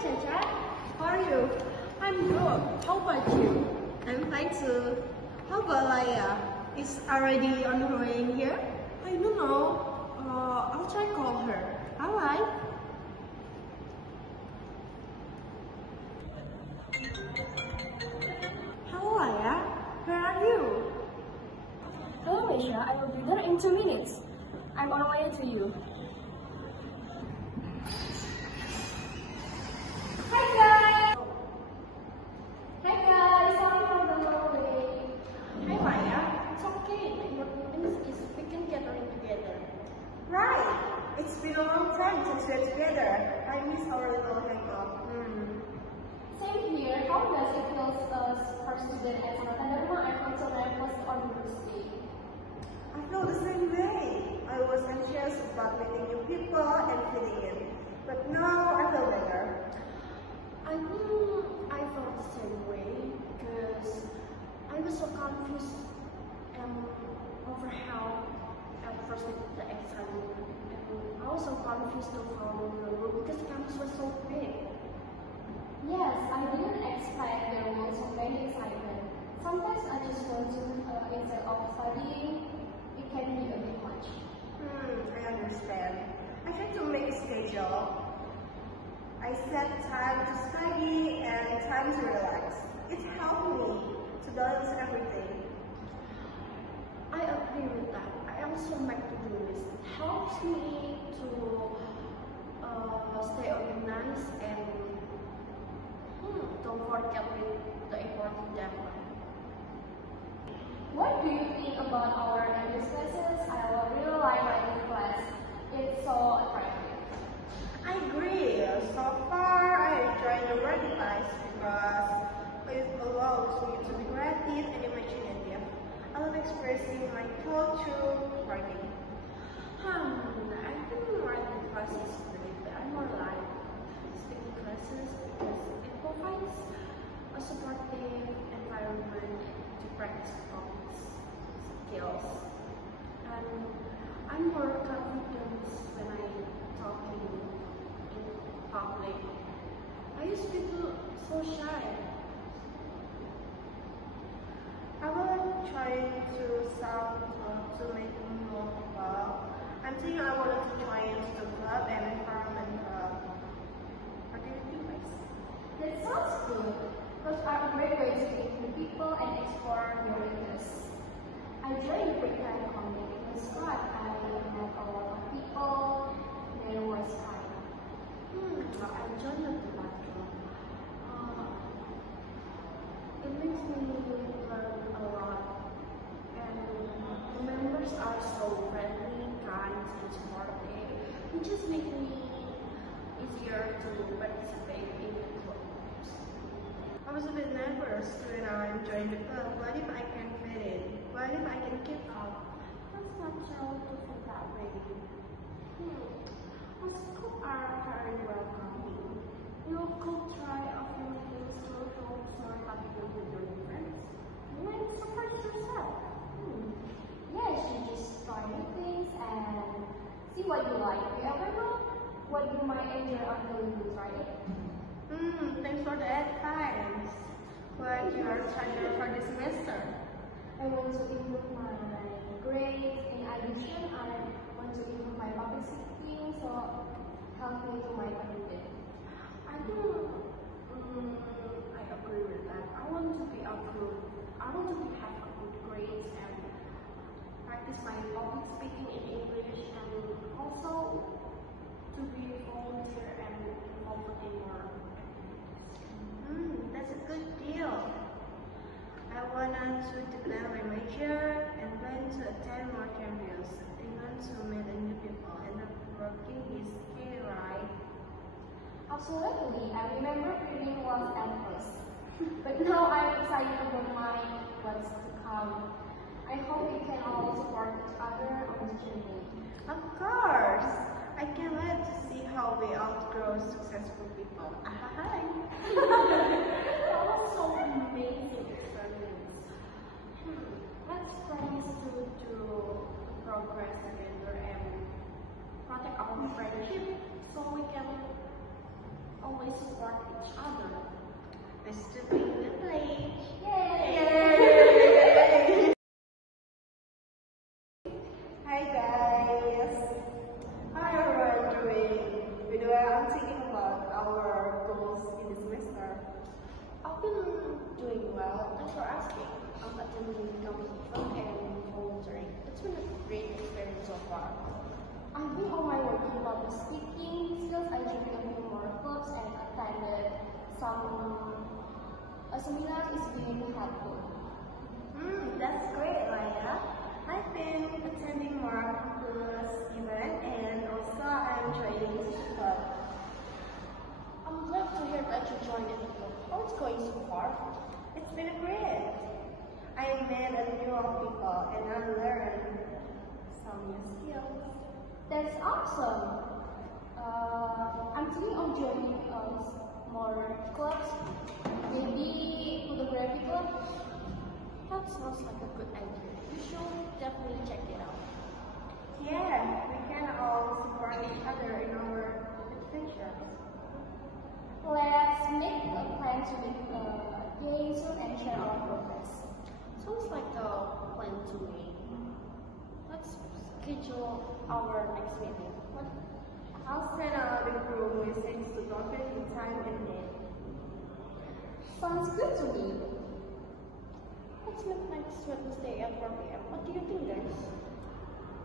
Chacha. How are you? I'm good. How about you? I'm fine too. How about Laya? Is already on her way in here? I don't know. I'll try call her. Alright. Hello, Laya. Where are you? Hello, Asia. I will be there in 2 minutes. I'm on my way to you. Hi, guys! Hi, guys! Sorry for the delay. Hi, Laya. It's okay. The important thing is we can gathering together. Right. It's been a long time since we're together. I miss our little hangout. Same here. How does it feel for student at Sanata Dharma and also nervous on University? I feel the same way. I was anxious about meeting new people and fitting in. But now I feel better. I think I felt the same way because I was so confused over how at first the exam, and I was so confused to follow the rule because campus was so big. Yes, I didn't expect there was so many excitement. Sometimes I just want to, instead of studying, it can be a bit much. I understand. I try to make a schedule. I set time to study and time to relax. It helped me to balance everything. I agree with that. I also make to-do list. It helps me to stay organized and don't forget with the important deadline. What do you think about our English classes? I really like writing class. It's so attractive. I agree. So far, I enjoy the writing class because it allows me to be creative and imaginative. I love expressing my thoughts through writing. I think writing classes is great, but I more like speaking classes because it provides a supportive environment to practice talking skills. And I'm more confident when I'm talking in public. I used to be so shy. I will try to sound to make more people. I'm thinking I wanted to join the club and environment club. What do you think, guys? That sounds good. Those are a great way to meet new people and explore your interests. I joined the breakdown community squad. I met a lot of people. There was fun. I joined the club. It makes me learn a lot, and the members are so friendly, kind, and supportive. It just makes me easier to participate in the clubs. I was a bit nervous when I joined the club. What if I can fit in? What if I can keep up? Let's not tell people that way. Our school are very welcoming. You could try a few things to start having with your friends. You might surprise yourself. Yes, you just try new things and see what you like. You ever know what you might enjoy until you try it? Thanks for the advice. What you are studying for this semester? I want to improve my grades. In addition, I want to improve my public speaking, so help me to my everything. I think I agree with that. I want to have a good grades and practice my public speaking in English, and also to be volunteer and involved in more activities. That's a good deal. I wanted to declare my major and plan to attend more campuses. I want to meet new people and networking is key, right? Absolutely. I remember reading was at first, but now I'm excited about what's to come. I hope we can all support each other on this journey. Of course! I can't wait to see how we outgrow successful people. Hi! That was so amazing experience. Let's promise to do progress together and protect our friendship so we can always support I've been doing well. Thanks for asking. I'm attending competition and volunteering. It's been a great experience so far. I've been on my way to public speaking skills. I joined a few more clubs and attended some seminars. Is being helpful. That's great, Laya. I've been attending more campus event and also I'm joining this club. I'm glad to hear that you joined in the club. How's it going so far? It's been great. I met a new people and I learned some new skills. That's awesome. I'm thinking of joining more clubs. Maybe photography club. That sounds like a good idea. You should definitely check it out. Yeah, we can all support each other in our adventure. Let's make a plan to meet again soon and share our progress. Sounds like a plan to me. Let's schedule our next meeting. What? I'll send out the group message to confirm the time and date. Sounds good to me. Let's meet next Wednesday at 4 p.m. What do you think, guys?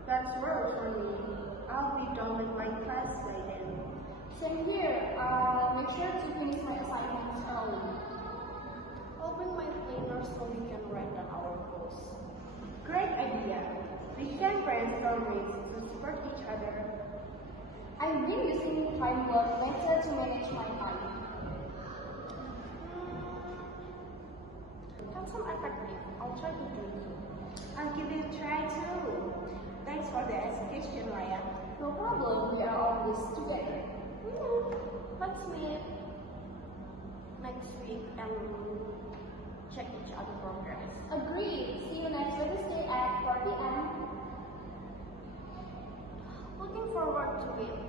That's works for me. I'll be done with my class by then. Same here. Make sure to finish my assignments early. I'll bring my planner so we can write down our goals. Great idea. We can brainstorm ways to support each other. I've been using time block method to manage my time. That sounds effective. I'll try to do it. I'll give it a try too. Thanks for the education, Maya. No problem. We are all this together. Let's meet next week and check each other progress. Agreed. See you next Wednesday at 4 p.m. Looking forward to it.